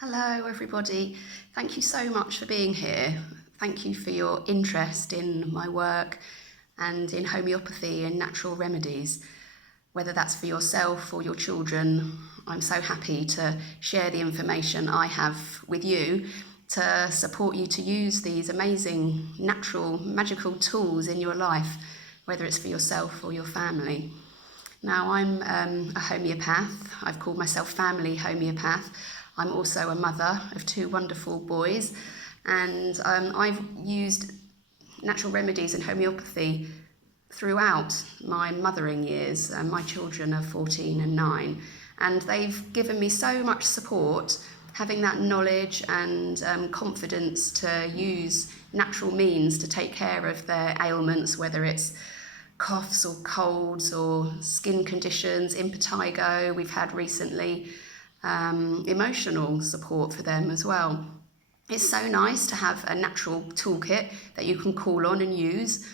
Hello everybody, thank you so much for being here. Thank you for your interest in my work and in homeopathy and natural remedies. Whether that's for yourself or your children, I'm so happy to share the information I have with you to support you to use these amazing natural magical tools in your life, whether it's for yourself or your family. Now, I'm a homeopath. I've called myself Family-Homeopath. I'm also a mother of two wonderful boys, and I've used natural remedies and homeopathy throughout my mothering years. My children are 14 and 9, and they've given me so much support, having that knowledge and confidence to use natural means to take care of their ailments, whether it's coughs or colds or skin conditions, impetigo we've had recently, emotional support for them as well. It's so nice to have a natural toolkit that you can call on and use,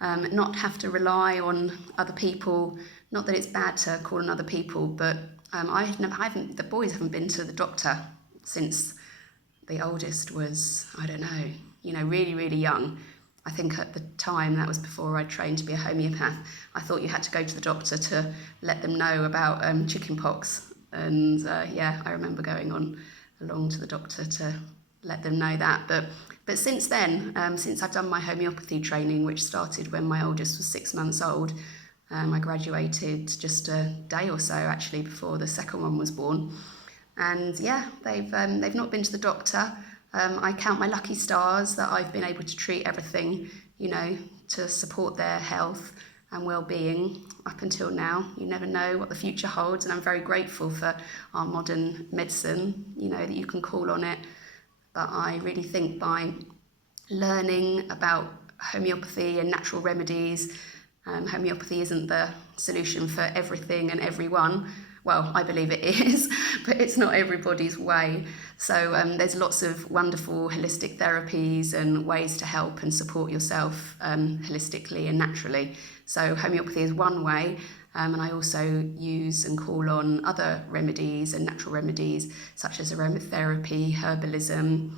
not have to rely on other people. Not that it's bad to call on other people, but the boys haven't been to the doctor since the oldest was, I don't know, really, really young. I think at the time, that was before I trained to be a homeopath, I thought you had to go to the doctor to let them know about chicken pox. And I remember going along to the doctor to let them know that. But since then, since I've done my homeopathy training, which started when my oldest was 6 months old, I graduated just a day or so actually before the second one was born. And they've not been to the doctor. I count my lucky stars that I've been able to treat everything, to support their health and well-being up until now. You never know what the future holds, and I'm very grateful for our modern medicine, that you can call on it. But I really think by learning about homeopathy and natural remedies, homeopathy isn't the solution for everything and everyone. Well, I believe it is, but it's not everybody's way. So there's lots of wonderful holistic therapies and ways to help and support yourself holistically and naturally. So homeopathy is one way, and I also use and call on other remedies and natural remedies such as aromatherapy, herbalism,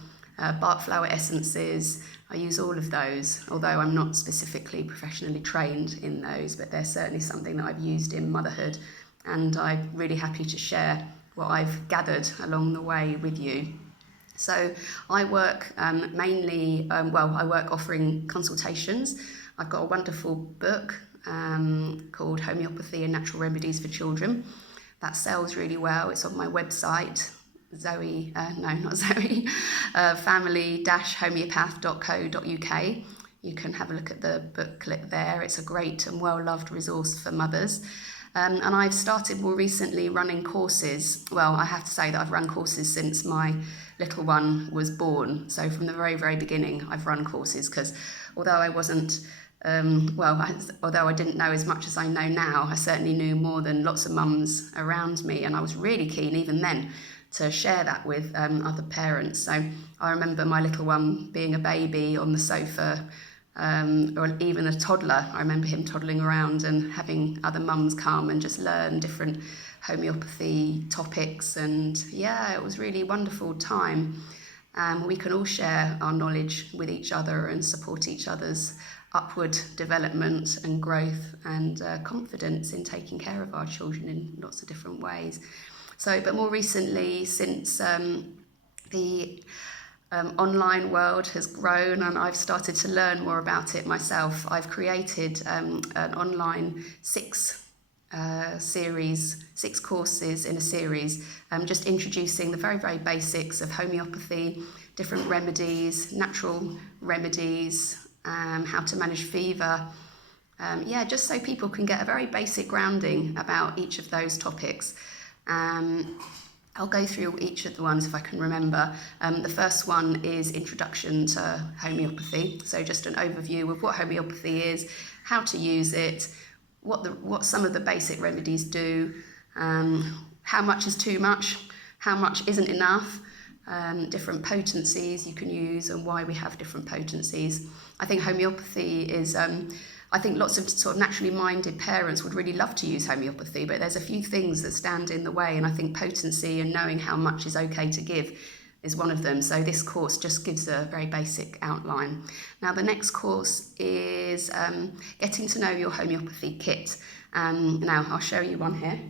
bark flower essences. I use all of those, although I'm not specifically professionally trained in those, but they're certainly something that I've used in motherhood. And I'm really happy to share what I've gathered along the way with you. So I work mainly, I work offering consultations. I've got a wonderful book called Homeopathy and Natural Remedies for Children. That sells really well. It's on my website, family-homeopath.co.uk. You can have a look at the booklet there. It's a great and well-loved resource for mothers. And I've started more recently running courses. Well, I have to say that I've run courses since my little one was born. So from the very, very beginning, I've run courses because although I wasn't, although I didn't know as much as I know now, I certainly knew more than lots of mums around me. And I was really keen even then to share that with other parents. So I remember my little one being a baby on the sofa, or even a toddler. I remember him toddling around and having other mums come and just learn different homeopathy topics. And it was really a wonderful time. We can all share our knowledge with each other and support each other's upward development and growth and confidence in taking care of our children in lots of different ways. But more recently, since the online world has grown and I've started to learn more about it myself, I've created an online 6 courses in a series, just introducing the very, very basics of homeopathy, different remedies, natural remedies, how to manage fever, just so people can get a very basic grounding about each of those topics. I'll go through each of the ones if I can remember. The first one is Introduction to Homeopathy. So just an overview of what homeopathy is, how to use it, what some of the basic remedies do, how much is too much, how much isn't enough, different potencies you can use and why we have different potencies. I think homeopathy is I think lots of sort of naturally minded parents would really love to use homeopathy, but there's a few things that stand in the way, and I think potency and knowing how much is okay to give is one of them. So this course just gives a very basic outline. Now the next course is getting to know your homeopathy kit. Now I'll show you one here.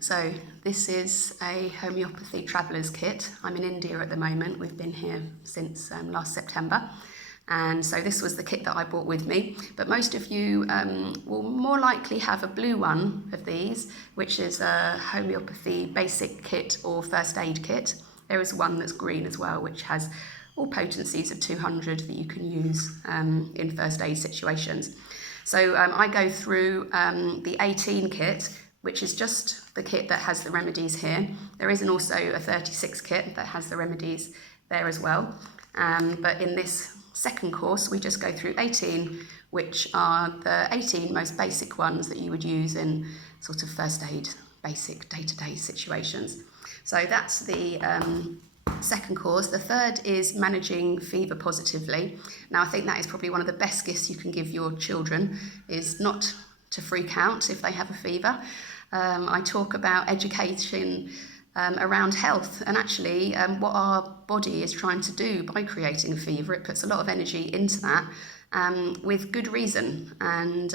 So this is a homeopathy traveller's kit. I'm in India at the moment. We've been here since last September. And so this was the kit that I brought with me. But most of you will more likely have a blue one of these, which is a homeopathy basic kit or first aid kit. There is one that's green as well, which has all potencies of 200 that you can use in first aid situations. So I go through the 18 kit, which is just the kit that has the remedies here. There is also a 36 kit that has the remedies there as well. But in this second course, we just go through 18, which are the 18 most basic ones that you would use in sort of first aid, basic day-to-day situations. So that's the second course. The third is managing fever positively. Now, I think that is probably one of the best gifts you can give your children, is not to freak out if they have a fever. I talk about education around health and actually what our body is trying to do by creating a fever. It puts a lot of energy into that with good reason, and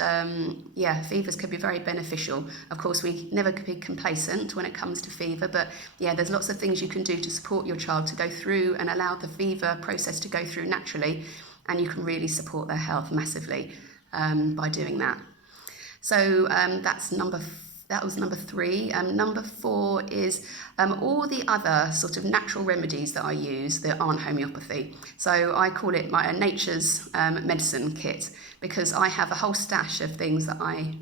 fevers can be very beneficial. Of course, we never can be complacent when it comes to fever, but there's lots of things you can do to support your child to go through and allow the fever process to go through naturally, and you can really support their health massively by doing that. So that was number 3. Number 4 is all the other sort of natural remedies that I use that aren't homeopathy. So I call it my nature's medicine kit, because I have a whole stash of things that I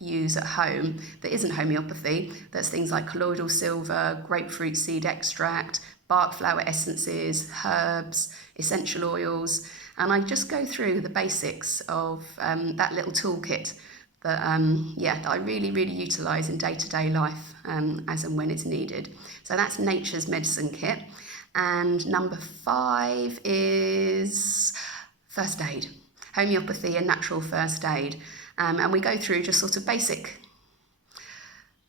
use at home that isn't homeopathy. That's things like colloidal silver, grapefruit seed extract, bark flower essences, herbs, essential oils, and I just go through the basics of that little toolkit that I really utilise in day-to-day life as and when it's needed. So that's Nature's Medicine Kit. And number 5 is first aid, homeopathy and natural first aid. And we go through just sort of basic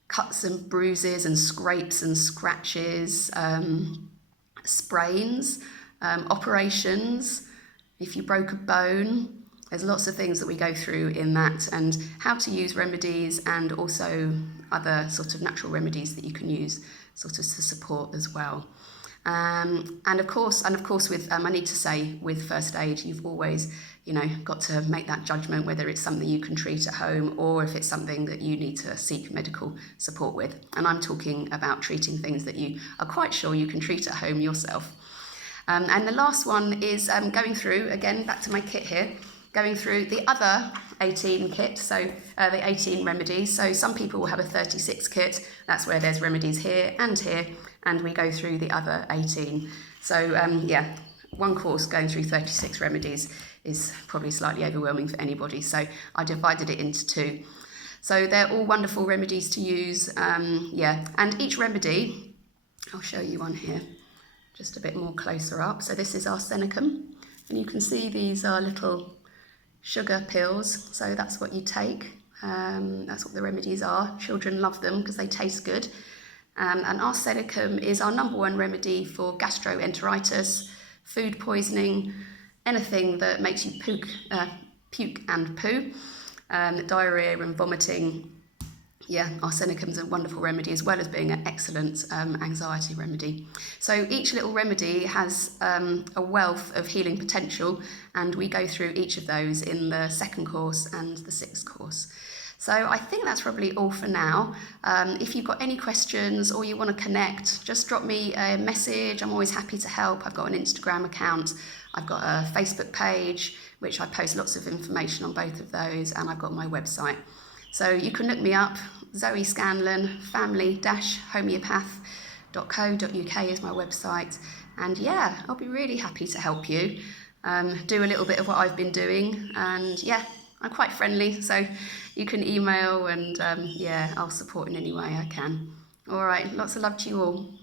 cuts and bruises and scrapes and scratches, sprains, operations, if you broke a bone. There's lots of things that we go through in that, and how to use remedies, and also other sort of natural remedies that you can use sort of to support as well. And of course with I need to say, with first aid, you've always got to make that judgment whether it's something you can treat at home or if it's something that you need to seek medical support with. And I'm talking about treating things that you are quite sure you can treat at home yourself. And the last one is going through, again, back to my kit here, going through the other 18 kits, so the 18 remedies. So some people will have a 36 kit, that's where there's remedies here, and we go through the other 18. So one course going through 36 remedies is probably slightly overwhelming for anybody, so I divided it into 2. So they're all wonderful remedies to use, and each remedy, I'll show you one here, just a bit more closer up. So this is arsenicum, and you can see these are little sugar pills, so that's what you take. That's what the remedies are. Children love them because they taste good. And arsenicum is our number 1 remedy for gastroenteritis, food poisoning, anything that makes you puke and poo, diarrhea and vomiting. Arsenicum is a wonderful remedy, as well as being an excellent anxiety remedy. So each little remedy has a wealth of healing potential, and we go through each of those in the 2nd course and the 6th course. So I think that's probably all for now. If you've got any questions or you want to connect, just drop me a message. I'm always happy to help. I've got an Instagram account. I've got a Facebook page, which I post lots of information on both of those, and I've got my website. So you can look me up, Zoe Scanlan, family-homeopath.co.uk is my website. And I'll be really happy to help you do a little bit of what I've been doing. And I'm quite friendly, so you can email, and I'll support in any way I can. All right, lots of love to you all.